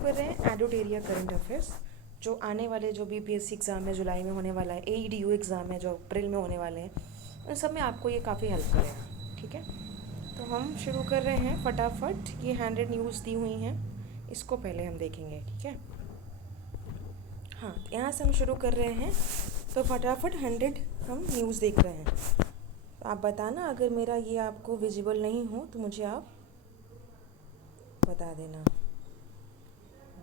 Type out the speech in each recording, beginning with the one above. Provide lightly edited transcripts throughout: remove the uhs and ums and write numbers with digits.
कर रहे हैं एडुट एरिया करंट अफेयर्स। जो आने वाले जो बीपीएससी एग्ज़ाम है जुलाई में होने वाला है, एईडीयू एग्ज़ाम है जो अप्रैल में होने वाले हैं, उन सब में आपको ये काफ़ी हेल्प करेगा। ठीक है, तो हम शुरू कर रहे हैं फटाफट। ये 100 न्यूज़ दी हुई हैं, इसको पहले हम देखेंगे। ठीक है, हाँ, यहाँ से हम शुरू कर रहे हैं। तो फटाफट 100 हम न्यूज़ देख रहे हैं। तो आप बताना अगर मेरा ये आपको विजिबल नहीं हो तो मुझे आप बता देना।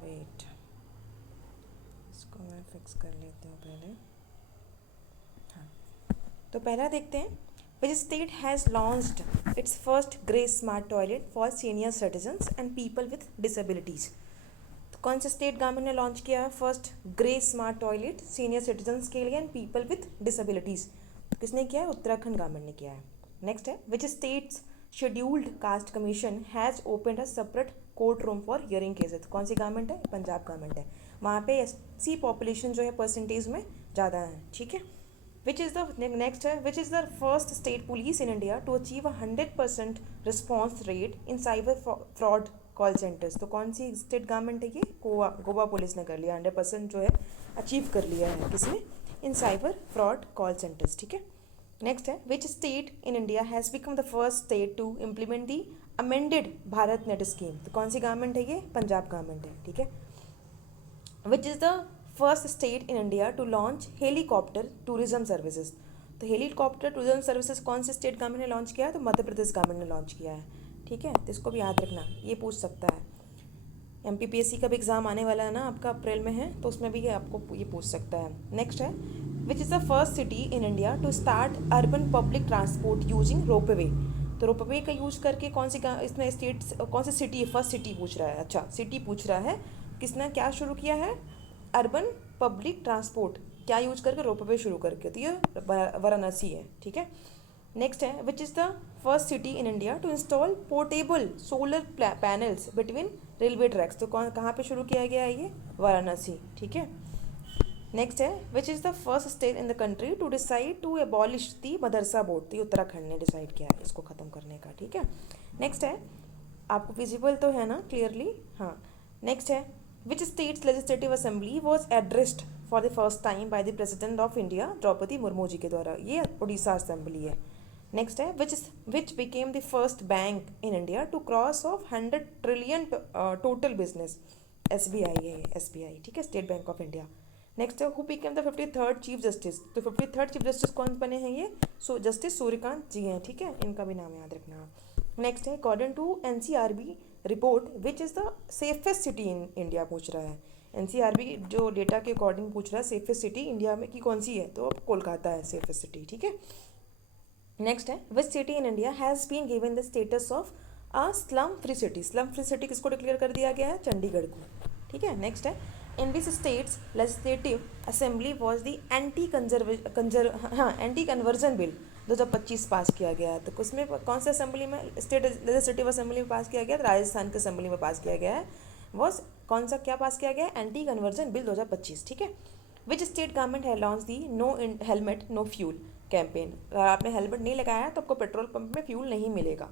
वेट, इसको मैं फिक्स कर लेती हूँ पहले। हाँ, तो पहला देखते हैं। विच state has launched it's first grey smart toilet for senior citizens and people with disabilities. तो कौन से स्टेट गवर्नमेंट ने लॉन्च किया है first grey smart toilet senior citizens के लिए एंड पीपल विथ डिसेबिलिटीज़? किसने किया है? उत्तराखंड गवर्नमेंट ने किया है। नेक्स्ट है, which states scheduled caste commission has opened a separate court room for hearing cases? कौन सी गवर्नमेंट है? पंजाब गवर्नमेंट है। वहाँ पे एससी पॉपुलेशन जो है परसेंटेज में ज़्यादा है। ठीक है, विच इज़ द नेक्स्ट है, which is the first state police in India to achieve 100% response rate in cyber fraud call centres? तो कौन सी स्टेट गवर्नमेंट है ये? गोवा पुलिस ने कर लिया, 100% जो है अचीव कर लिया है। किसने? In cyber fraud call centres. ठीक है, नेक्स्ट है, which state in India has become the first state to implement the amended Bharat Net scheme? तो कौन सी गवर्नमेंट है ये? पंजाब गवर्नमेंट है। ठीक है, which is the first state in India to launch helicopter tourism services? तो हेलीकॉप्टर टूरिज्म सर्विसेज कौन से स्टेट गवर्नमेंट ने लॉन्च किया है? तो मध्य प्रदेश गवर्नमेंट ने लॉन्च किया है। ठीक है, तो इसको भी याद रखना, ये पूछ सकता है। एमपीपीएससी का भी एग्जाम आने वाला है ना आपका, अप्रैल में है, तो उसमें भी ये आपको ये पूछ सकता है। नेक्स्ट है, which is the first city in India to start urban public transport using ropeway? तो रोपवे का यूज करके कौन सी इसमें स्टेट, कौन सी सिटी, फर्स्ट सिटी पूछ रहा है। अच्छा, सिटी पूछ रहा है। किसने क्या शुरू किया है? अर्बन पब्लिक ट्रांसपोर्ट क्या यूज करके? रोपवे शुरू करके। तो ये वाराणसी है। ठीक है, नेक्स्ट है, which is the first city in India to install portable solar panels between railway tracks? तो कहाँ पे शुरू किया गया है ये? वाराणसी। ठीक है, नेक्स्ट है, which is the first state in the country to decide to abolish the madrasa board? तो ये उत्तराखंड ने डिसाइड किया है इसको ख़त्म करने का। ठीक है, नेक्स्ट है, आपको विजिबल तो है ना क्लियरली? हाँ, नेक्स्ट है, which states legislative assembly was addressed for the first time by the president of India Droupadi Murmu ji के द्वारा? ये उड़ीसा असेंबली है। नेक्स्ट है, which became the first bank in India to cross of 100 trillion total business? SBI है, SBI. ठीक है, State Bank of India. Next है, who became the 53rd chief justice? तो 53rd चीफ जस्टिस कौन बने हैं ये? जस्टिस सूर्यकांत जी हैं। ठीक है, इनका भी नाम याद रखना। नेक्स्ट है, according to NCRB report which is the safest city in India पूछ रहा है। एनसीआरबी जो डेटा के अकॉर्डिंग पूछ रहा है सेफेस्ट सिटी इंडिया में की कौन सी है? तो कोलकाता है सेफेस्ट सिटी। ठीक है, नेक्स्ट है, which city in India has been given the status of a slum free city? Slum free city किसको डिक्लेयर कर दिया गया है? चंडीगढ़ को। ठीक है, नेक्स्ट है, in which states legislative assembly was the anti conversion bill 2025 pass किया गया है? तो उसमें कौन से असेंबली में, स्टेट लेजिस्लेटिव असेंबली में पास किया गया? राजस्थान के असेंबली में पास किया गया है। वॉज कौन सा क्या पास किया गया? Anti conversion bill 2025। ठीक है, विच स्टेट गवर्नमेंट है launch the no helmet no fuel campaign? अगर आपने हेलमेट नहीं लगाया है तो आपको पेट्रोल पंप में फ्यूल नहीं मिलेगा।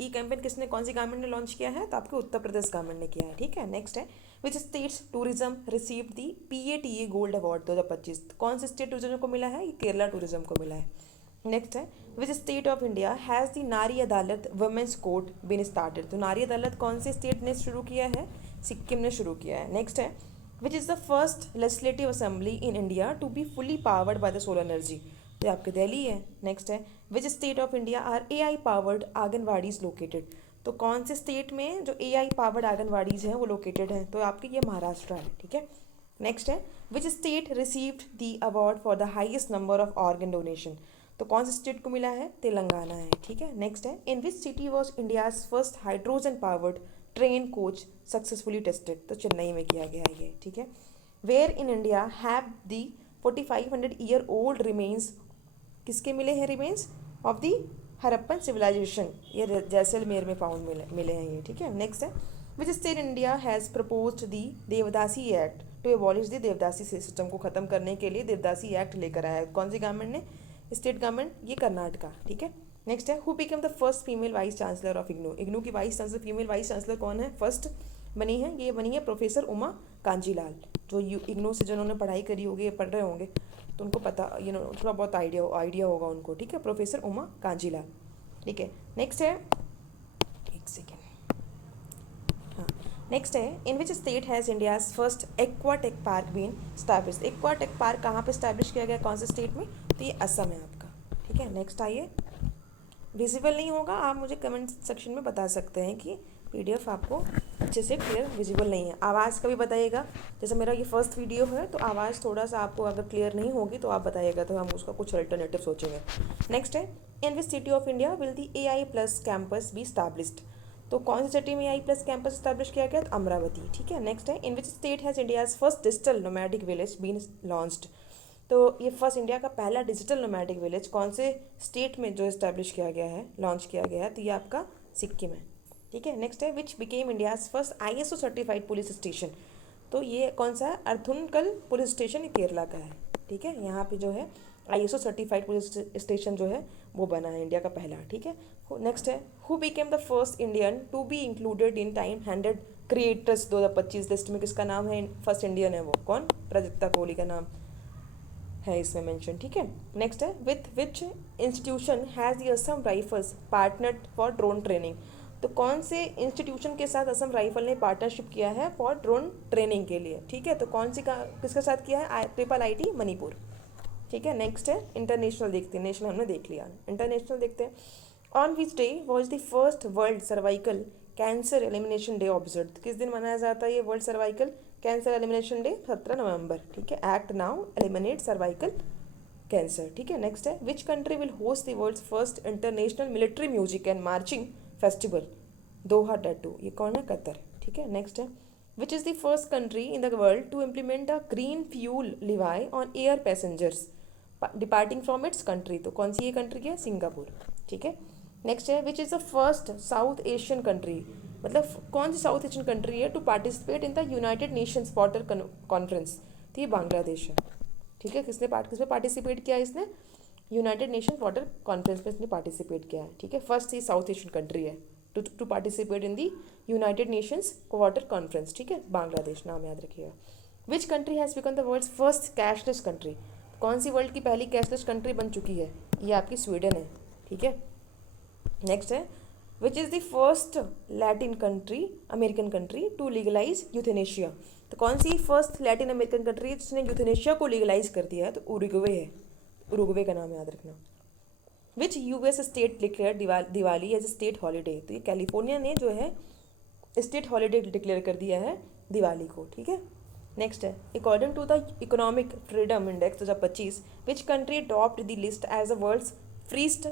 ई कैंपेन किसने, कौन सी गवर्नमेंट ने लॉन्च किया है? तो आपके उत्तर प्रदेश गवर्नमेंट ने किया है। ठीक है, नेक्स्ट है, which states tourism received the PATA gold award 2025? कौन से स्टेट टूरिज्म को मिला है? ये केरला टूरिज्म को मिला है। नेक्स्ट है, which state of India has the नारी अदालत वुमेंस कोर्ट बीन स्टार्टेड? तो नारी अदालत कौन से स्टेट ने शुरू किया है? सिक्किम ने शुरू किया है। नेक्स्ट है, which is the first legislative assembly in India to be fully powered by the solar energy? तो आपके दिल्ली है। नेक्स्ट है, which state of India are AI powered anganwadis located? तो कौन से स्टेट में जो एआई पावर्ड आंगनवाड़ीज हैं वो लोकेटेड हैं? तो आपके ये महाराष्ट्र है। ठीक है, नेक्स्ट है, which state received the award for the highest number of organ donation? तो कौन से स्टेट को मिला है? तेलंगाना है। ठीक है, नेक्स्ट है, in which city was India's first hydrogen powered train coach successfully tested? तो चेन्नई में किया गया है ये। ठीक है, where in India have the 4500 year old remains? किसके मिले हैं remains? Of the Harappan civilisation. ये जैसलमेर में फाउंड मिले हैं ये। ठीक है, नेक्स्ट है, which state India has proposed the Devadasi act to abolish the Devadasi system? को ख़त्म करने के लिए देवदासी एक्ट लेकर आया है। कौन सी गवर्नमेंट ने? स्टेट गवर्नमेंट, ये कर्नाटका। ठीक है, नेक्स्ट है, who become the first female vice chancellor of IGNOU? IGNOU की vice chancellor, female vice chancellor कौन है? फर्स्ट बनी है? ये बनी है प्रोफेसर उमा कांजीलाल, जो इग्नू से जिन्होंने पढ़ाई करी होगी, पढ़ रहे होंगे तो उनको पता, थोड़ा बहुत आइडिया होगा उनको, ठीक है, प्रोफेसर उमा कांजीलाल, ठीक है। नेक्स्ट है, एक सेकेंड, हाँ, नेक्स्ट है, in which state has India's first aquatech park been establish? Aquatech park कहाँ पे स्टैब्लिश किया गया, कौन से स्टेट में? तो ये असम है आपका, ठीक है। नेक्स्ट आइए, विजिबल नहीं होगा, आप मुझे कमेंट सेक्शन में बता सकते हैं कि पीडीएफ आपको अच्छे से क्लियर विजिबल नहीं है। आवाज़ का भी बताइएगा, जैसे मेरा ये फर्स्ट वीडियो है तो आवाज़ थोड़ा सा आपको अगर क्लियर नहीं होगी तो आप बताइएगा, तो हम उसका कुछ अल्टरनेटिव सोचेंगे। नेक्स्ट है, in which city of India will the AI+ campus be established? तो कौन सी सिटी में AI+ कैंपस स्टैब्लिश किया गया? तो अमरावती, ठीक है। नेक्स्ट है, in which state has India's first digital nomadic village been launched? तो ये फर्स्ट इंडिया का पहला डिजिटल नोमैडिक विलेज कौन से स्टेट में जो इस्टेब्लिश किया गया है, लॉन्च किया गया है? तो ये आपका सिक्किम है, ठीक है। नेक्स्ट है, which became India's first ISO certified police station? तो ये कौन सा है? अर्थुनकल पुलिस स्टेशन, ये केरला का है, ठीक है। यहाँ पे जो है ISO सर्टिफाइड पुलिस स्टेशन जो है वो बना है इंडिया का पहला, ठीक है। नेक्स्ट है, who became the first Indian to be included in Time 100 creators 2025 list में? किसका नाम है फर्स्ट इंडियन है वो? कौन? प्राजक्ता कोहली का नाम है इसमें मेंशन, ठीक है। नेक्स्ट है, with which institution has the Assam rifles partnered for drone training? तो कौन से इंस्टीट्यूशन के साथ असम राइफल ने पार्टनरशिप किया है फॉर ड्रोन ट्रेनिंग के लिए, ठीक है। तो कौन सी का किसके साथ किया है? IIT मणिपुर, ठीक है। नेक्स्ट है, इंटरनेशनल देखते हैं, नेशनल हमने देख लिया, इंटरनेशनल देखते हैं। On which day was the first world cervical cancer elimination day observe? किस दिन मनाया जाता है ये world cervical cancer elimination day? 17 नवंबर, ठीक है। Act now eliminate cervical cancer, ठीक है। नेक्स्ट है, which country will host the world's first international military music and marching festival? Doha tattoo, ये कौन है? कतर, ठीक है। नेक्स्ट है, which is the first country in the world to implement a green fuel levy on air passengers departing from its country? तो कौन सी ये country है? सिंगापुर, ठीक है। नेक्स्ट है, which is the first South Asian country, मतलब कौन सी साउथ एशियन कंट्री है to participate in the United Nations water conference? तो ये बांग्लादेश है, ठीक है। किसमें पार्टिसिपेट किया है इसने? यूनाइटेड नेशंस वाटर कॉन्फ्रेंस में इसने पार्टिसिपेट किया है, ठीक है। फर्स्ट ही साउथ एशियन कंट्री है to participate in the United Nations water conference, ठीक है। बांग्लादेश नाम याद रखिएगा। Which country has become the world's first cashless country? कौन सी वर्ल्ड की पहली कैशलेस कंट्री बन चुकी है? ये आपकी स्वीडन है, ठीक है। नेक्स्ट है, which is the first Latin country, American country to legalize euthanasia? तो कौन सी फर्स्ट लैटिन अमेरिकन कंट्री जिसने यूथेनेशिया को लीगलाइज कर दिया है? तो उरुग्वे है, उरुग्वे का नाम याद रखना। Which US state declare Diwali as a state holiday? तो ये कैलिफोर्निया ने जो है स्टेट हॉलीडे डिक्लेयर कर दिया है दिवाली को, ठीक है। नेक्स्ट है, according to the economic freedom index 2025 which country topped the list as a world's freest,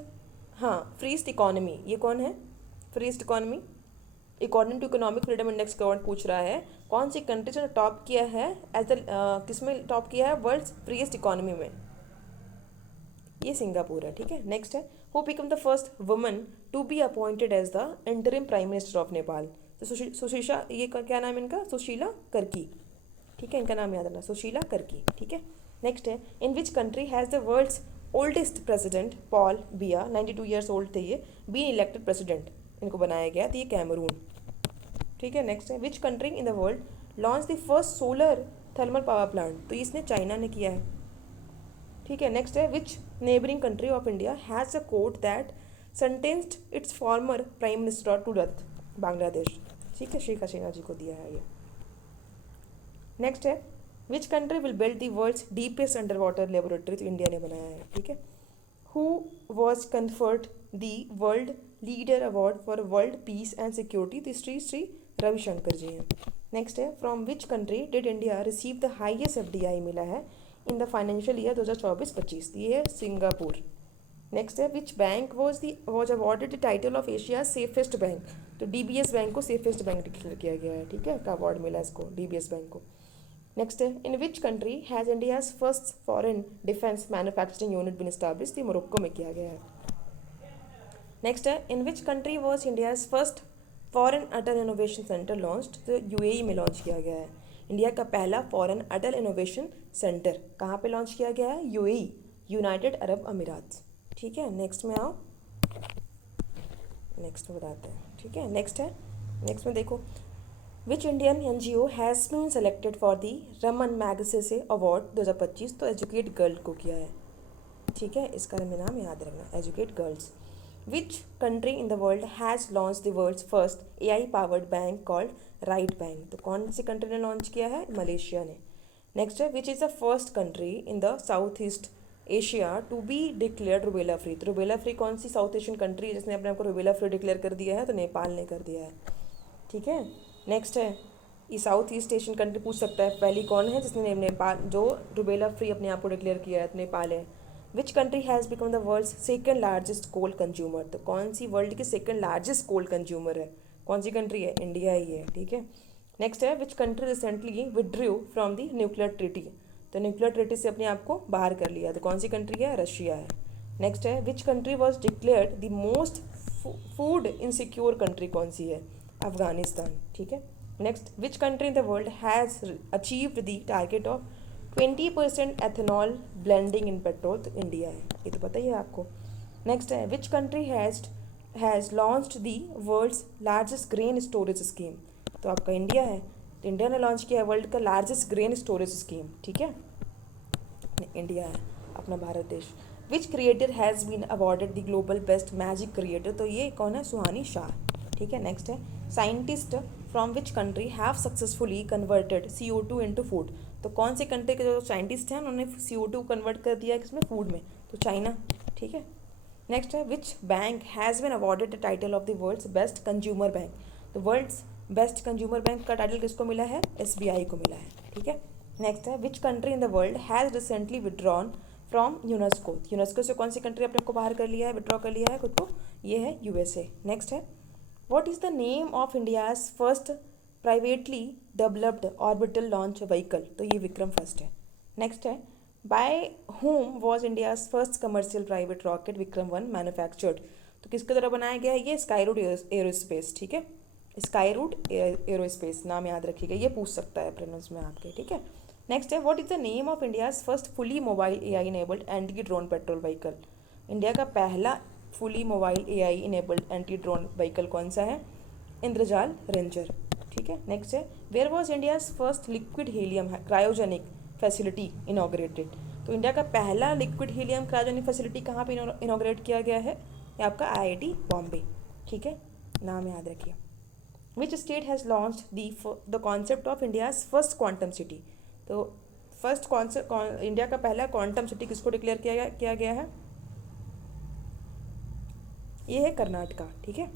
हाँ, फ्रीस्ट इकोनॉमी? ये कौन है freest economy? According to economic freedom index कौन पूछ रहा है, कौन सी कंट्री ने टॉप किया है एज द किसमें टॉप किया है वर्ल्ड्स फ्रीस्ट इकोनॉमी में? ये सिंगापुर है, ठीक है। नेक्स्ट है, who become the first woman to be appointed as the interim prime minister of Nepal? तो सुशीला, ये क्या नाम है इनका? सुशीला कर्की, ठीक है, इनका नाम याद रखना, सुशीला कर्की, ठीक है। नेक्स्ट है, in which country has the world's oldest president Paul Biya 92 years old थे ये, बीन इलेक्टेड प्रेसिडेंट? इनको बनाया गया, तो ये कैमरून, ठीक है। नेक्स्ट है, which country in the world launch the first solar thermal power plant? तो इसने चाइना ने किया है, ठीक है। नेक्स्ट है, which neighbouring country of India has a court that sentenced its former prime minister to death? Bangladesh, ठीक है, शेख हसीना जी को दिया है ये। नेक्स्ट है, which country will build the world's deepest under water laboratory? तो इंडिया ने बनाया है, ठीक है। Who was conferred the world leader award for world peace and security? तो श्री रविशंकर जी हैं। नेक्स्ट है, from which country did India receive the highest FDI मिला है इन द फाइनेंशियल ईयर 2024-25? ये है सिंगापुर। नेक्स्ट है, which bank was awarded the title of Asia safest bank? तो DBS bank को सेफेस्ट बैंक डिक्लेयर किया गया है, ठीक है, का अवार्ड मिला इसको DBS बैंक को। नेक्स्ट है, in which country has India's first foreign defence manufacturing unit been established? Morocco में किया गया है। नेक्स्ट है, in which country was India's first foreign Atal innovation centre launched? तो UAE में लॉन्च किया गया है। इंडिया का पहला फॉरेन अटल इनोवेशन सेंटर कहाँ पे लॉन्च किया गया है? UAE, यूनाइटेड अरब अमीरात, ठीक है। नेक्स्ट में आओ, नेक्स्ट में बताते हैं, ठीक है। नेक्स्ट है, नेक्स्ट में देखो, which Indian NGO has been selected for the Raman Magsaysay award 2025? तो एजुकेट गर्ल को किया है, ठीक है, इसका नाम याद रखना, educate girls. Which country in the world has launch the world's first AI powered bank called Ryt bank? तो कौन सी कंट्री ने लॉन्च किया है? मलेशिया ने। नेक्स्ट है, which is the first country in the south east Asia to be declared rubella free? तो rubella free कौन सी साउथ एशियन कंट्री है जिसने अपने आप को रूबेला फ्री डिक्लेयर कर दिया है? तो नेपाल ने कर दिया है, ठीक है। नेक्स्ट है, ये साउथ ईस्ट एशियन कंट्री पूछ सकता है, पहली कौन है जिसने नेपाल जो रूबेला फ्री अपने आप को डिक्लेयर किया है? तो नेपाल है। Which country has become the world's second largest coal consumer? तो कौन सी वर्ल्ड की सेकेंड लार्जेस्ट कोल कंज्यूमर है? कौन सी कंट्री है? इंडिया ही है, ठीक है। नेक्स्ट है, which country recently withdrew from the nuclear treaty? तो न्यूक्लियर ट्रीटी से अपने आप को बाहर कर लिया, तो कौन सी कंट्री है? रशिया है। नेक्स्ट है, which country was declared the most food insecure country? कौन सी है? अफगानिस्तान, ठीक है। Next, which country in the world has achieved the target of 20% ethanol blending in petrol? तो इंडिया है, ये तो पता ही है आपको। नेक्स्ट है, which country has launched the world's largest grain storage scheme? तो आपका इंडिया है, तो इंडिया ने लॉन्च किया है वर्ल्ड का लार्जेस्ट ग्रेन स्टोरेज स्कीम, ठीक है, इंडिया है अपना भारत देश। Which creator has been awarded the global best magic creator? तो ये कौन है? सुहानी शाह, ठीक है। नेक्स्ट है, scientist from which country have successfully converted CO2 into food? तो कौन से कंट्री के जो साइंटिस्ट हैं उन्होंने CO2 कन्वर्ट कर दिया किसमें? फूड में, तो चाइना, ठीक है। नेक्स्ट है, which bank has been awarded the title of the world's best consumer bank? तो वर्ल्ड्स बेस्ट कंज्यूमर बैंक का टाइटल किसको मिला है? SBI को मिला है, ठीक है। नेक्स्ट है, which country in the world has recently withdrawn from UNESCO? UNESCO से कौन सी कंट्री अपने को बाहर कर लिया है, विड्रॉ कर लिया है खुद को? ये है USA। नेक्स्ट है, what is the name of India's first privately developed orbital launch vehicle? तो ये विक्रम फर्स्ट है। नेक्स्ट है, by whom was India's first commercial private rocket Vikram 1 manufactured? तो किसके द्वारा बनाया गया है? ये स्काईरूट एरोस्पेस, ठीक है, स्काईरूट एरोस्पेस, नाम याद रखिएगा, ये पूछ सकता है प्रीलिम्स में आपके, ठीक है। नेक्स्ट है, what is the name of India's first fully mobile AI enabled anti drone patrol vehicle? India का पहला fully mobile AI enabled anti drone vehicle कौन सा है? इंद्रजाल रेंजर, ठीक है। नेक्स्ट है, where was India's first liquid helium cryogenic facility inaugurated? तो India का पहला लिक्विड हीलियम क्रायोजेनिक फैसिलिटी कहाँ पे इनॉग्रेट किया गया है? ये आपका IIT बॉम्बे, ठीक है, नाम याद रखिए। विच state has launch the concept of India's first quantum city? तो फर्स्ट कॉन्सेप्ट इंडिया का पहला क्वांटम सिटी किसको डिक्लेयर किया गया है? ये है कर्नाटका, ठीक है,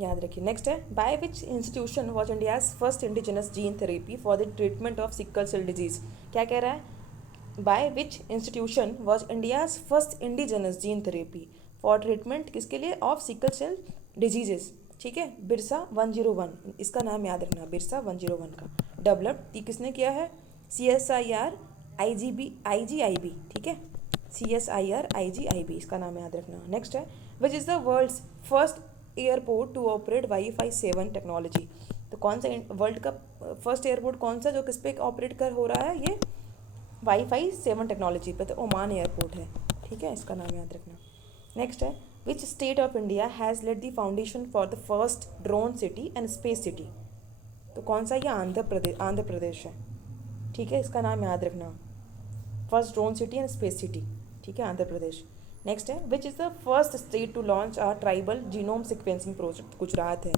याद रखिए। नेक्स्ट है, by which institution was India's first indigenous gene therapy for the treatment of sickle cell disease? क्या कह रहा है? By which institution was India's first indigenous gene therapy for treatment किसके लिए? ऑफ सिकल सेल डिजीजेस, ठीक है, बिरसा 101, इसका नाम याद रखना, बिरसा 101 का डेवलप्ड किसने किया है? CSIR IGIB, ठीक है, CSIR IGIB, इसका नाम याद रखना। नेक्स्ट है, which is the world's first airport to operate Wi-Fi 7 technology? तो कौन सा वर्ल्ड का फर्स्ट एयरपोर्ट कौन सा जो किस पे ऑपरेट कर हो रहा है? ये Wi-Fi 7 टेक्नोलॉजी पे, तो ओमान एयरपोर्ट है, ठीक है, इसका नाम याद रखना। नेक्स्ट है, which state of India has laid the foundation for the first drone city and space city? तो कौन सा? ये आंध्र प्रदेश है, ठीक है, इसका नाम याद रखना, first drone city and space city, ठीक है, आंध्र प्रदेश। नेक्स्ट है, which is the first state to launch a tribal genome sequencing project? Gujarat है,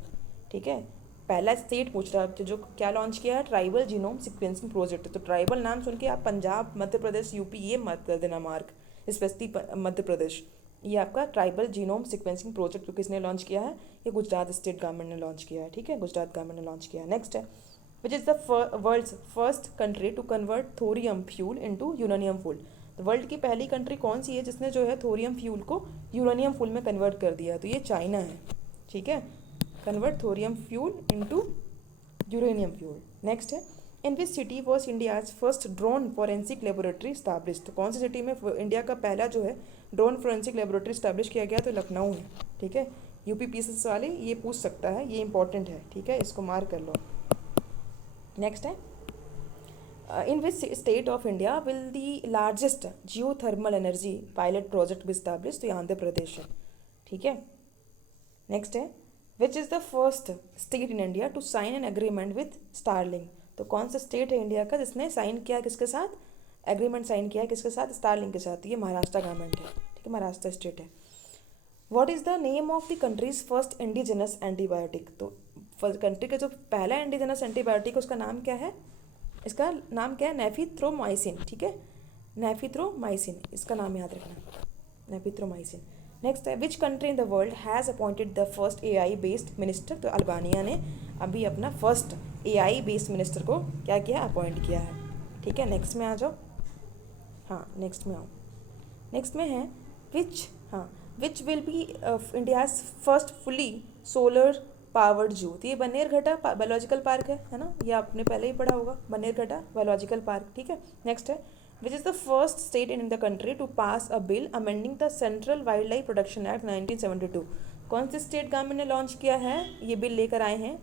ठीक है, पहला स्टेट पूछ रहा है जो क्या लॉन्च किया है? Tribal genome sequencing project. तो ट्राइबल नाम सुन के आप पंजाब, मध्य प्रदेश, UP ये मत कर देना मार्क, स्पेशली मध्य प्रदेश। ये आपका ट्राइबल जीनोम सिक्वेंसिंग प्रोजेक्ट किसने लॉन्च किया है? ये गुजरात स्टेट गवर्नमेंट ने लॉन्च किया है, ठीक है, गुजरात गवर्नमेंट ने लॉन्च किया है। नेक्स्ट है, which is the world's first country to convert thorium fuel into uranium fuel? तो वर्ल्ड की पहली कंट्री कौन सी है जिसने जो है थोरियम फ्यूल को यूरेनियम फूल में कन्वर्ट कर दिया? तो ये चाइना है, ठीक है, convert thorium fuel into uranium fuel. Next है, in which city was India's first drone forensic laboratory establish? तो कौन सी सिटी में इंडिया का पहला जो है ड्रोन फॉरेंसिक लेबोरेटरी स्टैब्लिश किया गया? तो लखनऊ है, ठीक है, UP PCS वाले ये पूछ सकता है, ये इंपॉर्टेंट है, ठीक है, इसको मार्क कर लो। नेक्स्ट है, in which state of India will the largest geothermal energy pilot project be establish? तो ये आंध्र प्रदेश है, ठीक है। नेक्स्ट है, which is the first state in India to sign an agreement with Starlink? तो कौन सा स्टेट है इंडिया का जिसने साइन किया किसके साथ, एग्रीमेंट साइन किया किसके साथ, स्टारलिंक के साथ? ये महाराष्ट्र गवर्नमेंट है, ठीक है, महाराष्ट्र स्टेट है। What is the name of the countries first indigenous antibiotic? तो फर्स्ट कंट्री का जो पहला इंडिजिनस एंटीबायोटिक उसका नाम क्या है? इसका नाम क्या है? नेफिथ्रोमाइसिन, ठीक है, नेफिथ्रोमाइसिन, इसका नाम याद रखना, नेफिथ्रोमाइसिन। नेक्स्ट है which country in the world has appointed the first AI based minister? तो अल्बानिया ने अभी अपना फर्स्ट AI बेस्ड मिनिस्टर को क्या किया, अपॉइंट किया है, ठीक है। नेक्स्ट में आ जाओ, हाँ नेक्स्ट में आओ। नेक्स्ट में है विच, हाँ, which will be India's first fully solar powered जू? तो ये बन्नेरघट्टा बायोलॉजिकल पार्क है ना, ये आपने पहले ही पढ़ा होगा, बन्नेरघट्टा बायोलॉजिकल पार्क, ठीक है। नेक्स्ट है which is the first state in the country to pass a bill amending the central wildlife protection act 1972? कौन से स्टेट गवर्नमेंट ने लॉन्च किया है, ये बिल लेकर आए हैं,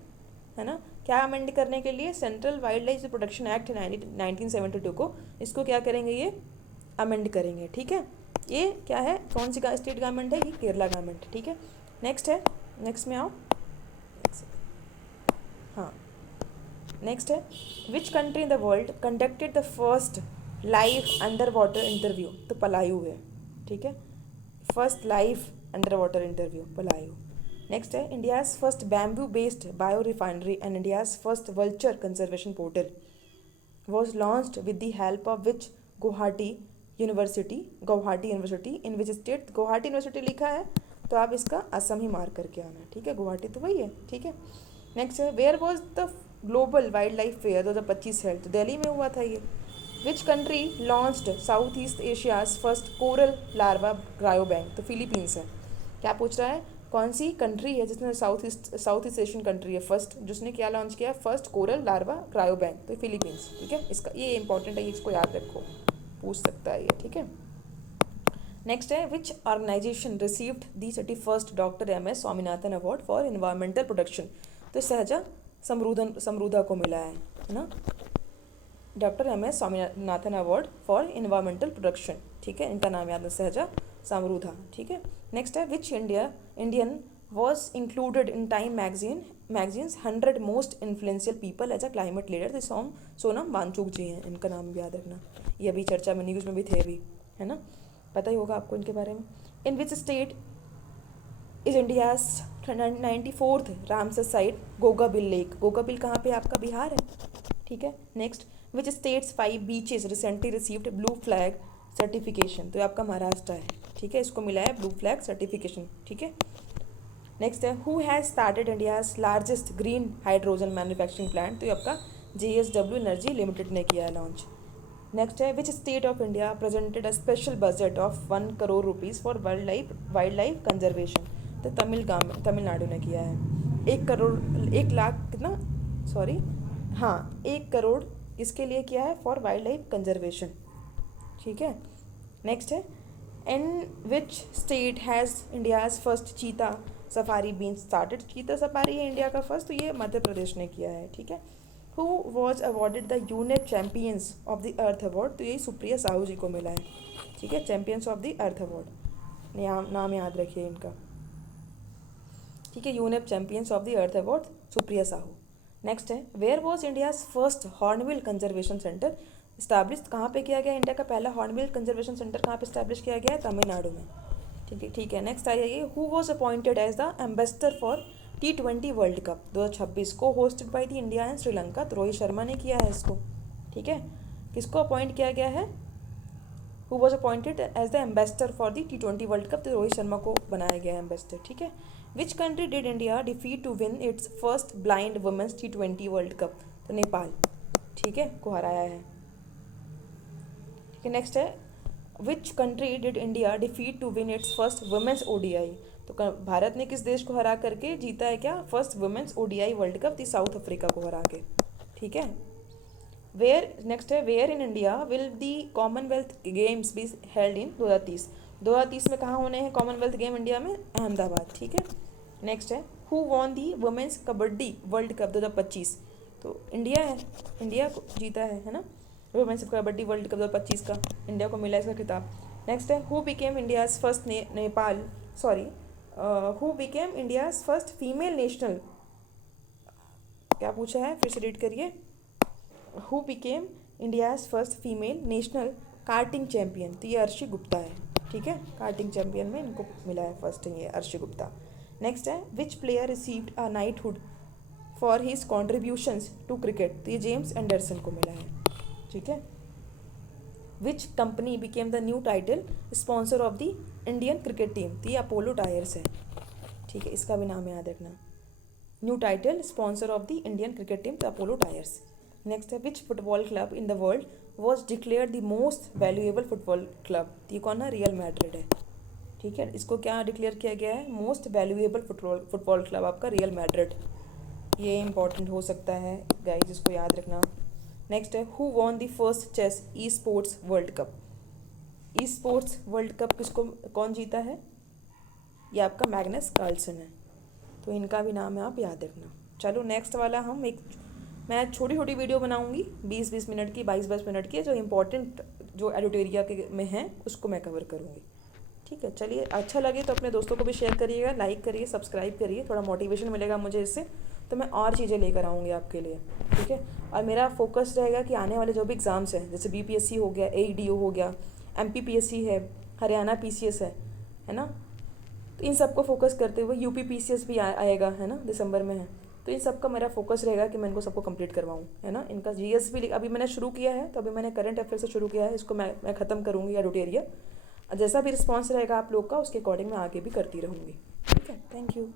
है ना, क्या अमेंड करने के लिए? Central wildlife protection act 1972 को, इसको क्या करेंगे, ये अमेंड करेंगे, ठीक है। ये क्या है, कौन सी स्टेट गवर्नमेंट है? ये केरला गवर्नमेंट, ठीक है। नेक्स्ट है, नेक्स्ट में आओ, हाँ नेक्स्ट है which country in the world conducted the first live underwater interview? तो पलायू है, ठीक है, first live underwater interview Palau. Next है India's first bamboo based biorefinery and India's first vulture conservation portal was launched with the help of which Guwahati university in which state? Guwahati university लिखा है तो आप इसका असम ही mark करके आना, ठीक है, गुवाहाटी तो वही है, ठीक है। नेक्स्ट है where was the global wildlife fair 2025 held? तो दिल्ली में हुआ था ये। Which country launched south east Asia's first coral larva cryo bank? तो फिलीपींस है। क्या पूछ रहा है, कौन सी कंट्री है जिसने साउथ ईस्ट एशियन कंट्री है फर्स्ट जिसने क्या लॉन्च किया, first coral larva cryo bank? तो फिलीपींस, ठीक है, इसका ये इंपॉर्टेंट है, इसको याद रखो, पूछ सकता है ये, ठीक है। नेक्स्ट है which organisation received the 31st doctor MS Swaminathan award for environmental protection? तो सहजा समरूधा को मिला है ना, doctor MS Swaminathan award for environmental protection, ठीक है, इनका नाम याद है, सहजा समरूधा, ठीक है। नेक्स्ट है which Indian was included in Time magazine's 100 most influential people as a climate leader? तो सोनम वांगचुक जी हैं, इनका नाम भी याद रखना, ये अभी चर्चा में न्यूज़ में भी थे अभी, है ना, पता ही होगा आपको इनके बारे में। In which state is India's 94th Ramsar site Gogabeel lake? Gogabeel कहाँ पे, आपका बिहार है, ठीक है। Next which states 5 beaches recently received blue flag certification? तो ये आपका महाराष्ट्र है, ठीक है, इसको मिला है ब्लू फ्लैग सर्टिफिकेशन, ठीक है। नेक्स्ट है who has started India's largest green hydrogen manufacturing plant? तो ये आपका JSW एनर्जी लिमिटेड ने किया है लॉन्च। नेक्स्ट है which state of India presented a special budget of 1 crore rupees for wild life conservation? तो तमिलनाडु ने किया है। 1 करोड़ 1 लाख कितना, सॉरी, हाँ 1 करोड़ इसके लिए किया है फॉर वाइल्ड लाइफ कंजर्वेशन, ठीक है। नेक्स्ट है in which state has India's first cheetah safari been started? Cheetah safari है इंडिया का फर्स्ट, तो ये मध्य प्रदेश ने किया है, ठीक है। Who was awarded the unit champions of the earth award? तो यही सुप्रिया साहू जी को मिला है, ठीक है, champions of the earth award, नाम याद रखिए इनका, ठीक है, unit champions of the earth award Supriya Sahu. Next है where was India's first hornbill conservation centre establish? कहाँ पे किया गया इंडिया का पहला हॉर्नबिल कंजर्वेशन सेंटर, कहाँ पे इस्टेब्लिश किया गया है? तमिलनाडु में, ठीक है, ठीक है। नेक्स्ट आ जाइए who was appointed as the ambassador for T20 world cup 2026 cohosted by the India and Sri Lanka? तो रोहित शर्मा ने किया है इसको, ठीक है। किसको अपॉइंट किया गया है, who was appointed as the ambassador for the T20 world cup? तो रोहित शर्मा को बनाया गया है एम्बेसडर, ठीक है। Which country did India defeat to win its first blind women's T20 world cup? तो नेपाल, ठीक है, को हराया है, ठीक है। नेक्स्ट है which country did India defeat to win its first women's ODI? तो भारत ने किस देश को हरा करके जीता है क्या, first women's ODI world cup? The South Africa को हरा के, ठीक है। वेयर, नेक्स्ट है where in India will the Commonwealth Games be held in 2030 में कहाँ होने हैं कॉमनवेल्थ गेम इंडिया में? अहमदाबाद, ठीक है। नेक्स्ट है who won the women's kabaddi world cup 2025? तो इंडिया है, इंडिया को जीता है ना, वुमेंस कबड्डी वर्ल्ड कप 2025 का इंडिया को मिला इसका खिताब। नेक्स्ट है who became India's first who became India's first female national, क्या पूछा है फिर से रीड करिए। Who became India's first female national karting champion, तो ये अर्शी गुप्ता है, ठीक है। कार्टिंग चैम्पियन में इनको मिला है फर्स्ट, ये अर्शी गुप्ता। नेक्स्ट है which player received a knighthood for his contributions to cricket, तो ये जेम्स एंडरसन को मिला है, ठीक है। Which company became the new title sponsor of the Indian cricket team, तो ये अपोलो टायर्स है, ठीक है, इसका भी नाम याद रखना। New title sponsor of the Indian cricket team, तो अपोलो टायर्स। नेक्स्ट है which football club in the world was declare the most valuable football club, तो ये कौन है, रियल मैड्रिड है, ठीक है। इसको क्या डिक्लेयर किया गया है, मोस्ट वैल्यूएबल फुटबॉल क्लब आपका रियल मैड्रिड, ये इंपॉर्टेंट हो सकता है गाइस, इसको याद रखना। नेक्स्ट है who won the first chess esports world cup, esports world cup किसको कौन जीता है, ये आपका मैग्नस कार्लसन है, तो इनका भी नाम है आप याद रखना। चलो नेक्स्ट वाला मैं छोटी छोटी वीडियो बनाऊंगी 20-20 मिनट की, 22-22 मिनट की, जो इंपॉर्टेंट जो एडिटोरिया के में हैं उसको मैं कवर करूँगी, ठीक है। चलिए अच्छा लगे तो अपने दोस्तों को भी शेयर करिएगा, लाइक करिए, सब्सक्राइब करिए, थोड़ा मोटिवेशन मिलेगा मुझे इससे, तो मैं और चीज़ें लेकर आऊँगी आपके लिए, ठीक है। और मेरा फोकस रहेगा कि आने वाले जो भी एग्ज़ाम्स हैं, जैसे BPSC हो गया, AEDO हो गया, MPPSC है, हरियाणा PCS है ना, तो इन सबको फोकस करते हुए UP PCS भी आएगा, है ना, दिसंबर में है, तो इन सब का मेरा फोकस रहेगा कि मैं इनको सबको कंप्लीट करवाऊँ, है ना। इनका GS भी अभी मैंने शुरू किया है, तो अभी मैंने करंट अफेयर से शुरू किया है, इसको मैं ख़त्म करूँगी एडिटोरियल, जैसा भी रिस्पॉन्स रहेगा आप लोग का उसके अकॉर्डिंग मैं आगे भी करती रहूँगी, ठीक है। Thank you.